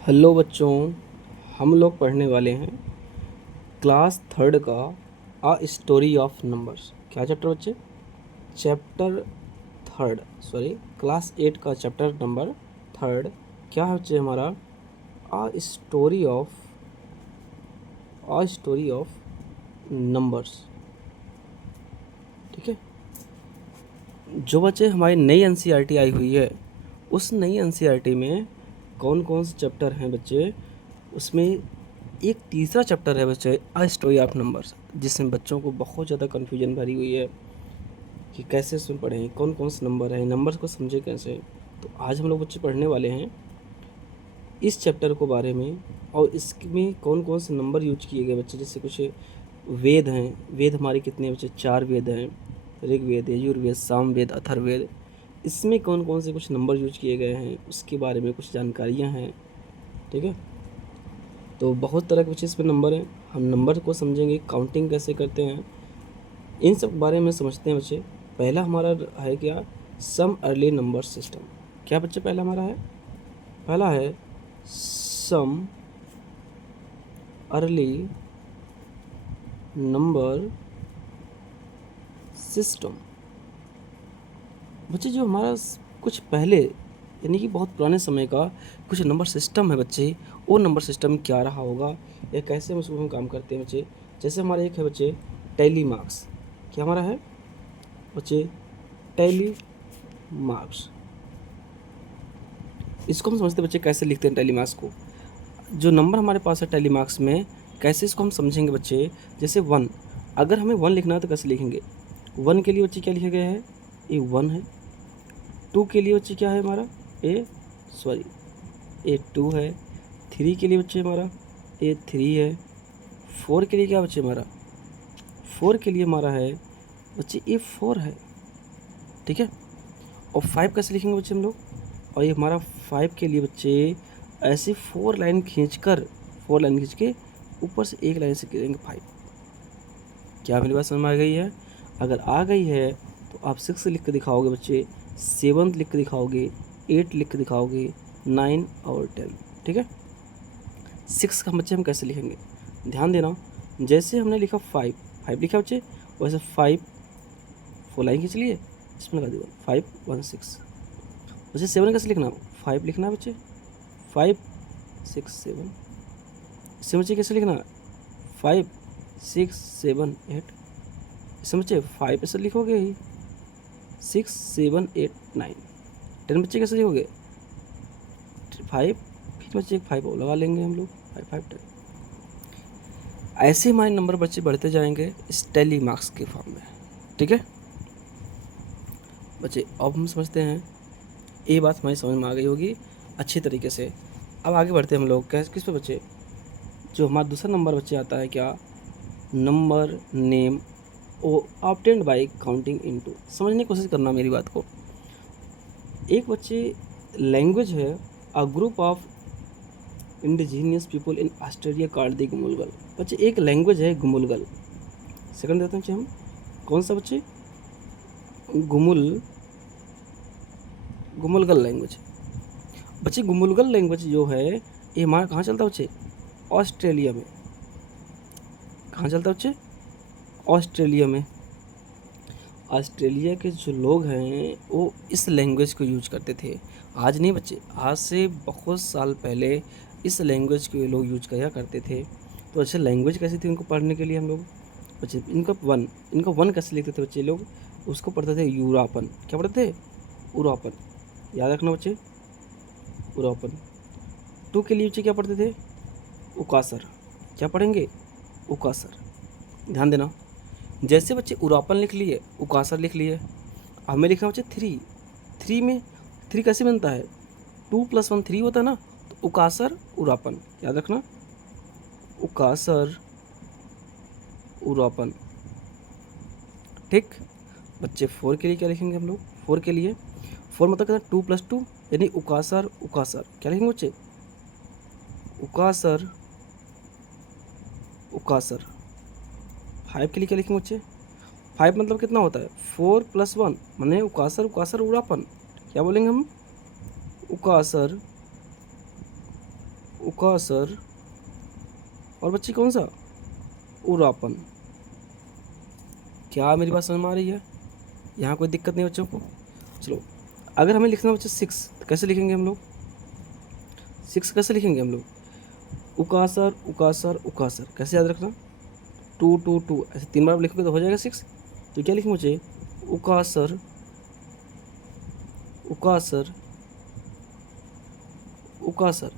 Hello बच्चों, हम लोग पढ़ने वाले हैं क्लास थर्ड का आ स्टोरी ऑफ नंबर्स। क्या चैप्टर बच्चे? चैप्टर थर्ड, सॉरी क्लास 8 का चैप्टर नंबर थर्ड। क्या है बच्चे हमारा? Story of uh story of numbers. ठीक है। जो बच्चे हमारी नई एनसीईआरटी आई हुई है, उस नई एनसीईआरटी में कौन कौन से चैप्टर हैं बच्चे? उसमें एक तीसरा चैप्टर है बच्चे, आ स्टोरी ऑफ नंबर्स, जिसमें बच्चों को बहुत ज़्यादा कन्फ्यूजन भरी हुई है कि कैसे इसमें पढ़ें, कौन कौन से नंबर हैं, नंबर्स को समझे कैसे। तो आज हम लोग बच्चे पढ़ने वाले हैं इस चैप्टर को बारे में, और इसमें कौन कौन से नंबर यूज किए गए बच्चे। जैसे कुछ वेद हैं, वेद हमारे कितने बच्चे? 4 वेद हैं, ऋग्वेद, यजुर्वेद, सामवेद, अथर्ववेद। इसमें कौन कौन से कुछ नंबर यूज किए गए हैं उसके बारे में कुछ जानकारियाँ हैं। ठीक है। तो बहुत तरह के बच्चे इसमें नंबर हैं, हम नंबर को समझेंगे, काउंटिंग कैसे करते हैं, इन सब बारे में समझते हैं बच्चे। पहला हमारा है क्या? Some early number system. क्या बच्चे पहला हमारा है? पहला है सम अर्ली नंबर सिस्टम। बच्चे जो हमारा कुछ पहले, यानी कि बहुत पुराने समय का कुछ नंबर सिस्टम है बच्चे, वो नंबर सिस्टम क्या रहा होगा या कैसे हम उसमें काम करते हैं बच्चे। जैसे हमारा एक है बच्चे टैली मार्क्स। क्या हमारा है बच्चे? Tally marks. इसको हम समझते हैं बच्चे कैसे लिखते हैं टैली मार्क्स को। जो नंबर हमारे पास है टैली मार्क्स में, कैसे इसको हम समझेंगे बच्चे? जैसे 1, अगर हमें 1 लिखना है तो कैसे लिखेंगे? 1 के लिए बच्चे क्या लिखा गया है? ये 1 है। 2 के लिए बच्चे क्या है हमारा? ये 2 है। 3 के लिए बच्चे हमारा ये 3 है। 4 के लिए क्या बच्चे हमारा? 4 के लिए हमारा है बच्चे ये 4 है। ठीक है। और 5 कैसे लिखेंगे बच्चे हम लोग? और ये हमारा 5 के लिए बच्चे ऐसे 4 लाइन खींच के ऊपर से एक लाइन से गिरेंगे 5। क्या मेरी बात समझ में आ गई है? अगर आ गई है तो आप 6 लिख के दिखाओगे बच्चे, 7 लिख के दिखाओगे, 8 लिख के दिखाओगे, 9 और 10। ठीक है। 6 का बच्चे हम कैसे लिखेंगे? ध्यान देना, जैसे हमने लिखा 5 लिखा बच्चे, वैसे 5 4 लाइन खींच लिए, इसमें लगा दिया 5 1 6। वैसे 7 कैसे लिखना? 5 लिखना है बच्चे, 5 6 7। इससे बच्चे कैसे लिखना है? 5 6 7 8। इससे बच्चे 5 ऐसे लिखोगे ही, 6 7 8 9। 10 बच्चे कैसे लिखोगे? 5, फिर बच्चे एक 5 और लगा लेंगे हम लोग, 5 5 10। ऐसे हमारे नंबर बच्चे बढ़ते जाएंगे इस टैली मार्क्स के फॉर्म में। ठीक है बच्चे, अब हम समझते हैं, ये बात हमारी समझ में आ गई होगी अच्छी तरीके से। अब आगे बढ़ते हैं हम लोग किस पे बच्चे? जो हमारा दूसरा नंबर बच्चे आता है क्या? Number name o obtained by counting into. समझने की कोशिश करना मेरी बात को। एक बच्चे लैंग्वेज है, a group of indigenous people in Australia called the Gumulgal. बच्चे एक लैंग्वेज है गुमुलगल। सेकंड देते हैं बच्चे हम, कौन सा बच्चे? गुमुलगल लैंग्वेज। बच्चे गुमुलगल लैंग्वेज जो है ये हमारा कहाँ चलता है बच्चे? ऑस्ट्रेलिया में। कहाँ चलता है बच्चे? ऑस्ट्रेलिया में। ऑस्ट्रेलिया के जो लोग हैं वो इस लैंग्वेज को यूज करते थे। आज नहीं बच्चे, आज से बहुत साल पहले इस लैंग्वेज को ये लोग यूज किया करते थे। तो अच्छा, लैंग्वेज कैसी थी उनको पढ़ने के लिए हम लोग बच्चे? इनका वन कैसे लिखते थे बच्चे लोग? उसको पढ़ते थे यूरापन। क्या पढ़ते थे? उरापन। याद रखना बच्चे, उरापन। 2 के लिए बच्चे क्या पढ़ते थे? उकासर। क्या पढ़ेंगे? उकासर। ध्यान देना, जैसे बच्चे उरापन लिख लिए, उकासर लिख लिए, हमें लिखना बच्चे 3। 3 में 3 कैसे बनता है? 2 + 1 3 होता है ना। तो उकासर उरापन, याद रखना, उकासर उरापन। ठीक बच्चे, 4 के लिए क्या लिखेंगे हम लोग? 4 के लिए, 4 मतलब क्या? 2 + 2 यानी उकासर उकासर। क्या लिखेंगे बच्चे? उकासर उकासर। 5 के लिए क्या लिखेंगे बच्चे? 5 मतलब कितना होता है? 4 + 1 माने उकासर उकासर उड़ापन। क्या बोलेंगे हम? उकासर उकासर और बच्चे कौन सा, उरापन। क्या मेरी बात समझ में आ रही है? यहाँ कोई दिक्कत नहीं बच्चों को। चलो, अगर हमें लिखना है बच्चे 6, तो कैसे लिखेंगे हम लोग? 6 कैसे लिखेंगे हम लोग? उकासर उकासर उकासर, कैसे याद रखना? 2 2 2, ऐसे 3 बार लिखोगे तो हो जाएगा 6। तो क्या लिखेंगे बच्चे? उकासर उकासर उकासर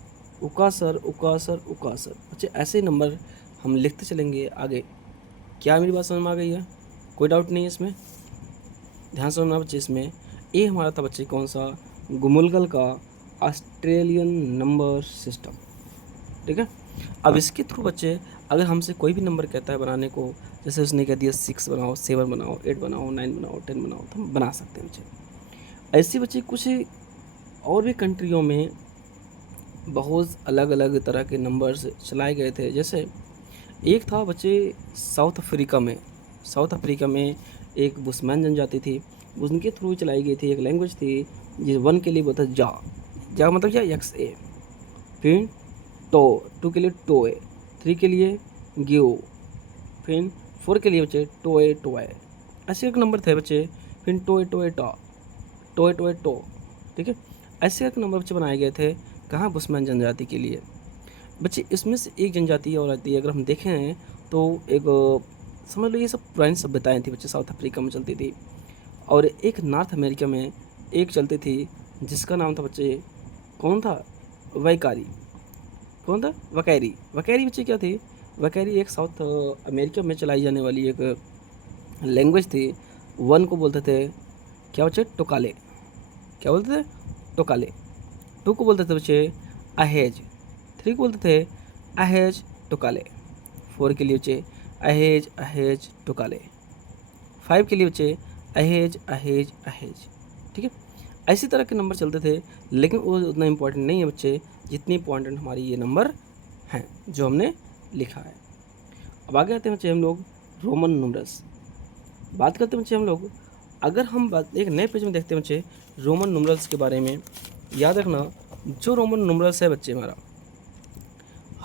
उकासर उकासर उकासर। बच्चे ऐसे ही नंबर हम लिखते चलेंगे आगे। क्या मेरी बात समझ में आ गई है? कोई डाउट नहीं है इसमें? ध्यान से सुनना बच्चे। इसमें ये हमारा था बच्चे कौन सा, गुमुलगल का ऑस्ट्रेलियन नंबर सिस्टम। ठीक है। अब इसके थ्रू बच्चे अगर हमसे कोई भी नंबर कहता है बनाने को, जैसे उसने कह दिया 6 बनाओ, 7 बनाओ, 8 बनाओ, 9 बनाओ, 10 बनाओ, तो हम बना सकते हैं बच्चे। ऐसे बच्चे कुछ और भी कंट्रियों में बहुत अलग अलग तरह के नंबर्स चलाए गए थे। जैसे एक था बच्चे साउथ अफ्रीका में। साउथ अफ्रीका में एक बुशमैन जनजाति थी, उनके थ्रू चलाई गई थी एक लैंग्वेज थी, जिस 1 के लिए बोलता जा, जा मतलब क्या, एक्स ए। फिर टो, 2 के लिए टोए, 3 के लिए गियो, फिर 4 के लिए बच्चे टोए टोए। ऐसे एक नंबर थे बच्चे। फिर टोए टोए टॉ, टोए टोए टो। ठीक है। ऐसे एक नंबर बच्चे बनाए गए थे, कहाँ, बुशमैन जनजाति के लिए। बच्चे इसमें से एक जनजाति और आती है, अगर हम देखें तो एक समझ लो ये सब पुरानी सभ्यताएं थी बच्चे, साउथ अफ्रीका में चलती थी। और एक नॉर्थ अमेरिका में एक चलती थी जिसका नाम था बच्चे, कौन था, वैकारी। कौन था, वकैरी। वकैरी बच्चे क्या थी, वकैरी एक साउथ अमेरिका में चलाई जाने वाली एक लैंग्वेज थी। 1 को बोलते थे क्या बच्चे, टोकाले। क्या बोलते थे, टोकाले। 2 को बोलते थे बच्चे अहेज। 3 को बोलते थे अहेज टोकाले। 4 के लिए बच्चे अहेज अहेज टोकाले। 5 के लिए बच्चे अहेज अहेज अहेज। ठीक है। ऐसी तरह के नंबर चलते थे, लेकिन वो उतना इम्पोर्टेंट नहीं है बच्चे जितनी इम्पोर्टेंट हमारी ये नंबर हैं जो हमने लिखा है। अब आगे आते हैं बच्चे हम लोग रोमन न्यूमरल्स। बात करते हैं बच्चे हम लोग, अगर हम बात एक नए पेज में देखते हैं बच्चे रोमन न्यूमरल्स के बारे में। याद रखना, जो रोमन न्यूमरल्स है बच्चे हमारा,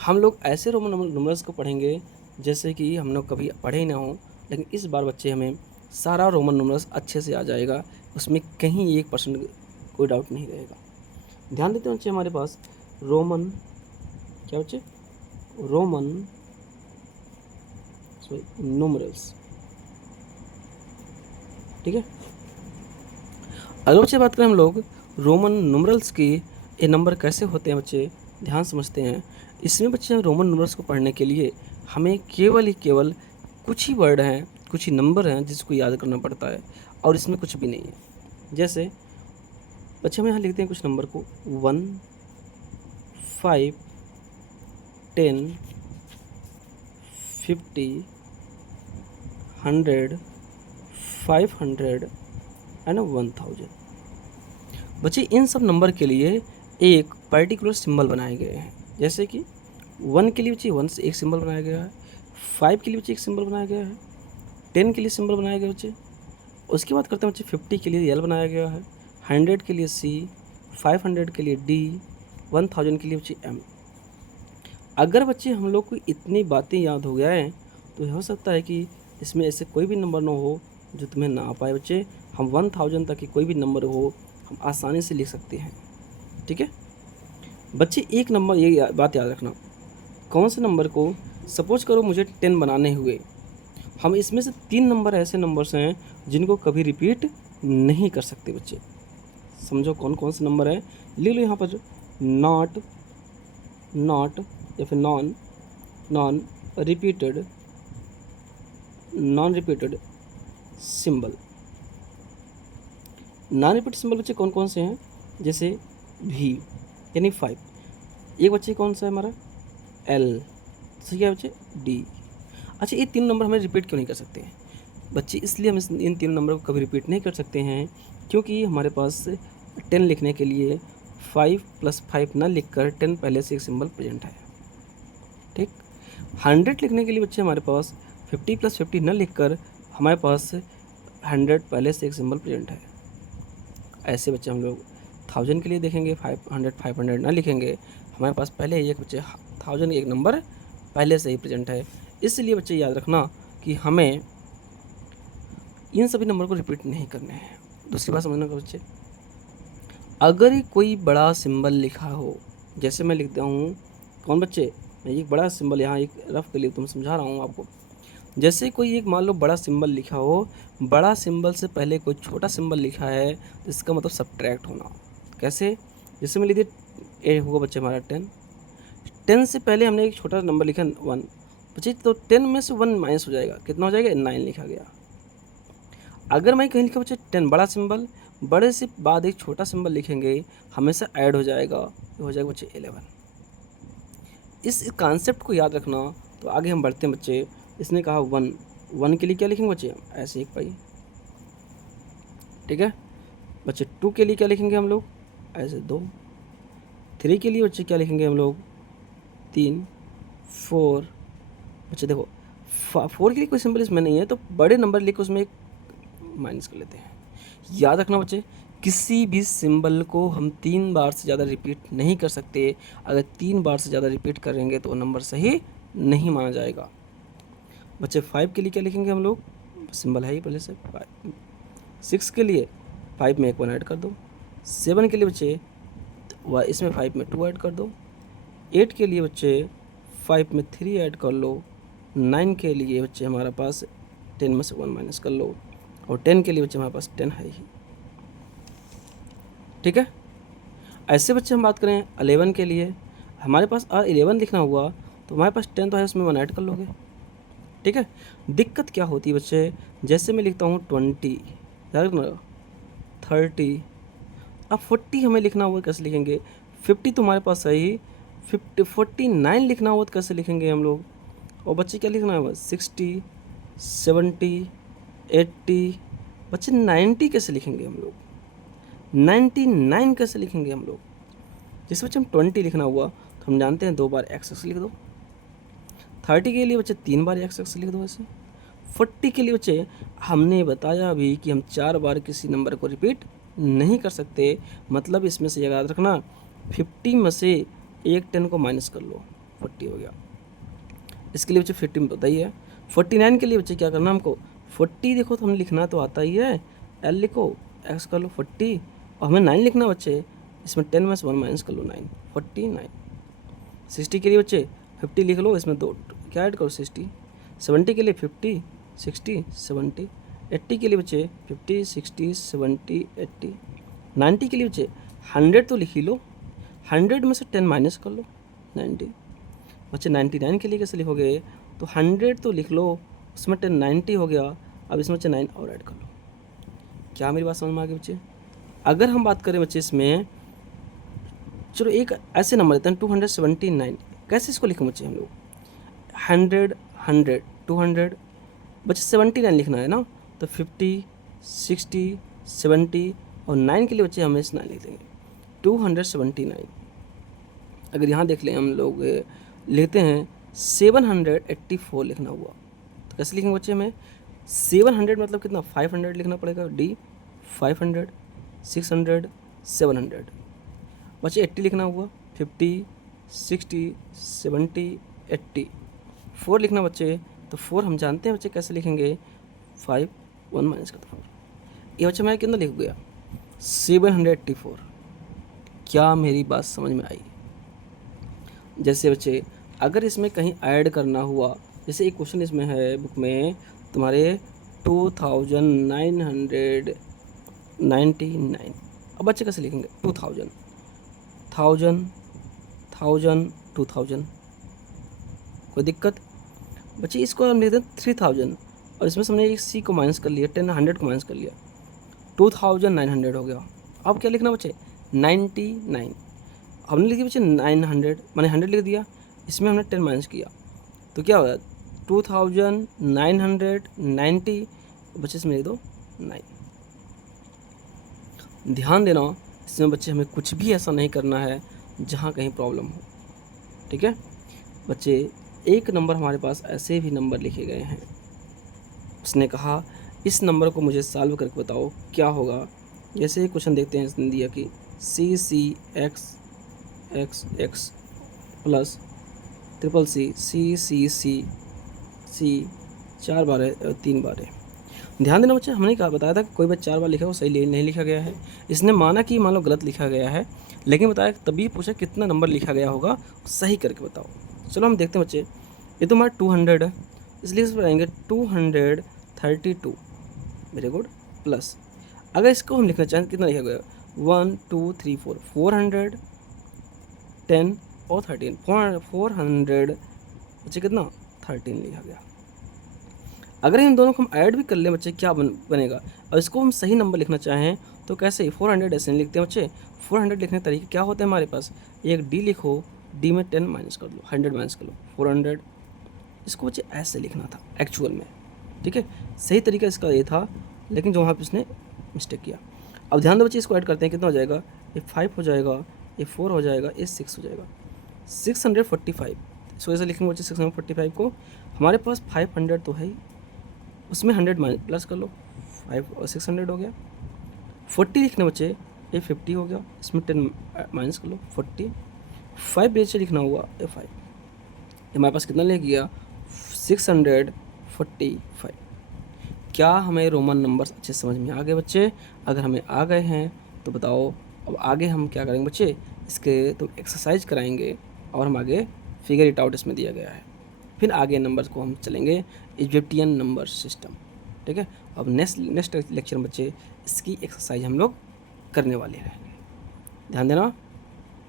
हम लोग ऐसे रोमन न्यूमरल्स को पढ़ेंगे जैसे कि हम लोग कभी पढ़े ही ना हो, लेकिन इस बार बच्चे हमें सारा रोमन न्यूमरल्स अच्छे से आ जाएगा, उसमें कहीं 1% कोई डाउट नहीं रहेगा। ध्यान देते हैं बच्चे, हमारे पास रोमन, क्या बच्चे, रोमन न्यूमरल्स। ठीक है। अगर बच्चे बात करें हम लोग रोमन न्यूमरल्स की, ये नंबर कैसे होते हैं बच्चे, ध्यान समझते हैं। इसमें बच्चे रोमन न्यूमरल्स को पढ़ने के लिए हमें केवल कुछ ही वर्ड हैं, कुछ ही नंबर हैं जिसको याद करना पड़ता है, और इसमें कुछ भी नहीं है। जैसे बच्चे हम यहाँ लिखते हैं कुछ नंबर को, 1, 5, 10, 50, 100, 500 एंड 1000। बच्चे इन सब नंबर के लिए एक पर्टिकुलर सिंबल बनाए गए हैं। जैसे कि 1 के लिए बच्चे 1 से एक सिंबल बनाया गया है, 5 के लिए बच्चे एक सिंबल बनाया गया है, 10 के लिए सिंबल बनाया गया बच्चे। उसके बाद करते हैं बच्चे 50 के लिए एल बनाया गया है, 100 के लिए सी, 500 के लिए डी, 1000 के लिए बच्चे एम। अगर बच्चे हम लोग को इतनी बातें याद हो गया है तो हो सकता है कि इसमें ऐसे कोई भी नंबर ना हो जो तुम्हें ना आ पाए बच्चे। हम 1000 तक की कोई भी नंबर हो हम आसानी से लिख सकते हैं। ठीक है बच्चे, एक नंबर ये बात याद रखना, कौन से नंबर को, सपोज करो मुझे 10 बनाने हुए, हम इसमें से 3 नंबर ऐसे नंबर्स हैं जिनको कभी रिपीट नहीं कर सकते बच्चे। समझो कौन कौन से नंबर है, ले लो यहाँ पर, नॉट, नॉट या फिर non, non repeated, non repeated symbol. Non repeated symbol बच्चे कौन कौन से हैं, जैसे भी यानी 5, एक बच्चे कौन सा है हमारा एल, जैसे क्या बच्चे डी। अच्छा, ये 3 नंबर हमें रिपीट क्यों नहीं कर सकते हैं बच्चे, इसलिए हम इन 3 नंबर को कभी रिपीट नहीं कर सकते हैं क्योंकि हमारे पास 10 लिखने के लिए 5 + 5 ना लिखकर 10 पहले से एक सिंबल प्रेजेंट है। ठीक, 100 लिखने के लिए बच्चे हमारे पास 50 + 50 न लिखकर हमारे पास 100 पहले से एक सिंबल प्रेजेंट है। ऐसे बच्चे हम लोग 1000 के लिए देखेंगे 500 ना लिखेंगे, हमारे पास पहले एक बच्चे 1000 एक नंबर पहले से ही प्रेजेंट है। इसलिए बच्चे याद रखना कि हमें इन सभी नंबर को रिपीट नहीं करने हैं। दूसरी बात समझना बच्चे, अगर कोई बड़ा सिंबल लिखा हो, जैसे मैं लिखता हूँ, कौन बच्चे, मैं एक बड़ा सिंबल यहाँ एक रफ के लिए तुम समझा रहा हूँ आपको। जैसे कोई एक मान लो बड़ा सिंबल लिखा हो, बड़ा सिंबल से पहले कोई छोटा सिंबल लिखा है तो इसका मतलब सब्ट्रैक्ट होना। कैसे, जैसे मैं लिख दिया ए होगा बच्चे हमारा 10 से पहले हमने एक छोटा नंबर लिखा 1 बच्चे, तो 10 में से 1 माइनस हो जाएगा, कितना हो जाएगा, 9 लिखा गया। अगर मैं कहीं लिखा बच्चे 10 बड़ा सिंबल, बड़े से बाद एक छोटा सिंबल लिखेंगे, हमेशा ऐड हो जाएगा, तो हो जाएगा बच्चे 11। इस कॉन्सेप्ट को याद रखना। तो आगे हम बढ़ते हैं बच्चे। इसने कहा 1 के लिए क्या लिखेंगे बच्चे, ऐसे 1 पाई, ठीक है बच्चे। 2 के लिए क्या लिखेंगे हम लोग, ऐसे 2। 3 के लिए बच्चे क्या लिखेंगे हम लोग, 3। 4 बच्चे देखो 4 के लिए कोई सिंबल इसमें नहीं है, तो बड़े नंबर लिख उसमें एक माइनस कर लेते हैं। याद रखना बच्चे, किसी भी सिंबल को हम 3 बार से ज़्यादा रिपीट नहीं कर सकते। अगर 3 बार से ज़्यादा रिपीट करेंगे तो नंबर सही नहीं माना जाएगा। बच्चे 5 के लिए क्या लिखेंगे हम लोग, सिंबल है ही पहले से 5। 6 के लिए 5 में एक 1 ऐड कर दो। 7 के लिए बच्चे इसमें 5 में 2 ऐड कर दो। 8 के लिए बच्चे 5 में 3 ऐड कर लो। 9 के लिए बच्चे हमारे पास 10 में से 1 माइनस कर लो। और 10 के लिए बच्चे हमारे पास 10 है ही, ठीक है। ऐसे बच्चे हम बात करें 11 के लिए, हमारे पास 11 लिखना हुआ तो हमारे पास 10 तो है, उसमें 1 ऐड कर लोगे, ठीक है। दिक्कत क्या होती है बच्चे, जैसे मैं लिखता हूँ 20, 30, अब 40 हमें लिखना हुआ कैसे लिखेंगे, 50 तो हमारे पास है ही, 49 लिखना हुआ तो कैसे लिखेंगे हम लोग। और बच्चे क्या लिखना है, 60, 70, 80, बच्चे 90 कैसे लिखेंगे हम लोग, 99 कैसे लिखेंगे हम लोग। जैसे बच्चे हम 20 लिखना हुआ तो हम जानते हैं 2 बार एक्स लिख दो। 30 के लिए बच्चे 3 बार एक्स लिख दो ऐसे। 40 के लिए बच्चे हमने बताया अभी कि हम 4 बार किसी नंबर को रिपीट नहीं कर सकते। मतलब इसमें से याद रखना 50 में से एक 10 को माइनस कर लो, 40 हो गया। इसके लिए बच्चे 50 में पता ही है। 49 के लिए बच्चे क्या करना हमको, 40 देखो तो हमें लिखना तो आता ही है, एल लिखो, एक्स कर लो 40, और हमें 9 लिखना बच्चे, इसमें 10 में से 1 माइनस कर लो 9, 49। 60 के लिए बच्चे 50 लिख लो, इसमें 2 क्या ऐड करो 60। 70 के लिए 50, 60, 70। 80 के लिए बच्चे 50, 60, 70, 80। 90 के लिए बच्चे 100 तो लिख ही लो, 100 में से 10 माइनस कर लो 90। बच्चे 99 के लिए कैसे लिखोगे, तो 100 तो लिख लो, उसमें 10 90 हो गया, अब इसमें बच्चे 9 और ऐड कर लो। क्या मेरी बात समझ में आ गई बच्चे। अगर हम बात करें बच्चे इसमें, चलो एक ऐसे नंबर लेते हैं 279, कैसे इसको लिखें बच्चे हम लोग, 100, 100, 200, बच्चे 79 लिखना है ना, तो 50, 60, 70 और 9 के लिए बच्चे हम इस 9 लिख देंगे 279। अगर यहाँ देख लें हम लोग लेते हैं 784 लिखना हुआ तो कैसे लिखेंगे बच्चे, हमें 700 मतलब कितना 500 लिखना पड़ेगा, डी 500, 600, 700। बच्चे 80 लिखना हुआ 50, 60, 70, 80। 4 लिखना बच्चे, तो 4 हम जानते हैं बच्चे कैसे लिखेंगे, 5, 1 माइनस कर दो 4। ये बच्चे मैं कितना लिख गया 784। क्या मेरी बात समझ में आई। जैसे बच्चे अगर इसमें कहीं ऐड करना हुआ, जैसे एक क्वेश्चन इसमें है बुक में तुम्हारे 2999, अब बच्चे कैसे लिखेंगे 2000, 1000, 1000, 2000, कोई दिक्कत। बच्चे इसको हम लिखते हैं 3000 और इसमें से हमने एक सी को माइनस कर लिया, 10 100 को माइनस कर लिया, 2900 हो गया। अब क्या लिखना बच्चे 99, हमने लिखी बच्चे 900 मैंने 100 लिख दिया, इसमें हमने 10 माइनस किया तो क्या होगा 2990, बच्चे इसमें लिख दो 9। ध्यान देना इसमें बच्चे हमें कुछ भी ऐसा नहीं करना है जहाँ कहीं प्रॉब्लम हो, ठीक है बच्चे। एक नंबर हमारे पास ऐसे भी नंबर लिखे गए हैं, उसने कहा इस नंबर को मुझे सॉल्व करके बताओ क्या होगा। जैसे क्वेश्चन देखते हैं इसने दिया कि C x x x plus triple C C 4 बार है और 3 बार है। ध्यान देना बच्चे, हमने कहा बताया था कि कोई बार 4 बार लिखा वो सही नहीं लिखा गया है। इसने माना कि मान लो गलत लिखा गया है, लेकिन बताया तभी पूछा कितना नंबर लिखा गया होगा, सही करके बताओ। चलो हम देखते हैं बच्चे, ये तो हमारा 200 है, इसलिए इस पर आएंगे 232। Very good. प्लस अगर इसको हम लिखना चाहें कितना लिखा गया, 1 2 3 4 410 और 13 400 बच्चे कितना 13 लिखा गया। अगर इन दोनों को हम ऐड भी कर लें बच्चे क्या बनेगा, और इसको हम सही नंबर लिखना चाहें तो कैसे 400 ऐसे नहीं लिखते हैं बच्चे। 400 लिखने के तरीके क्या होते हैं हमारे पास, एक डी लिखो, डी में 10 माइनस कर लो, 100 माइनस कर लो, 400। इसको बच्चे ऐसे लिखना था एक्चुअल में, ठीक है। सही तरीका इसका ये था, लेकिन जो वहाँ पर इसने मिस्टेक किया। अब ध्यान दो बच्चे, इसको ऐड करते हैं, कितना हो जाएगा, ये 5 हो जाएगा, ये 4 हो जाएगा, ये 6 हो जाएगा, 645। इसको ऐसे लिखेंगे बच्चे 645 को, हमारे पास 500 तो है ही, उसमें 100 माइनस प्लस कर लो, 5 और 600 हो गया। 40 लिखने बच्चे, ये 50 हो गया, इसमें 10 माइनस कर लो, 40। 5 बेचे लिखना हुआ, ये 5, हमारे पास कितना ले गया 645। क्या हमें रोमन नंबर्स अच्छे समझ में आ गए बच्चे? अगर हमें आ गए हैं तो बताओ अब आगे हम क्या करेंगे बच्चे, इसके तो एक्सरसाइज कराएंगे और हम आगे फिगर इट आउट इसमें दिया गया है। फिर आगे नंबर्स को हम चलेंगे इजिप्टियन नंबर सिस्टम, ठीक है। अब नेक्स्ट लेक्चर में बच्चे इसकी एक्सरसाइज हम लोग करने वाले रहेंगे, ध्यान देना।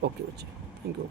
ओके बच्चे, थैंक यू।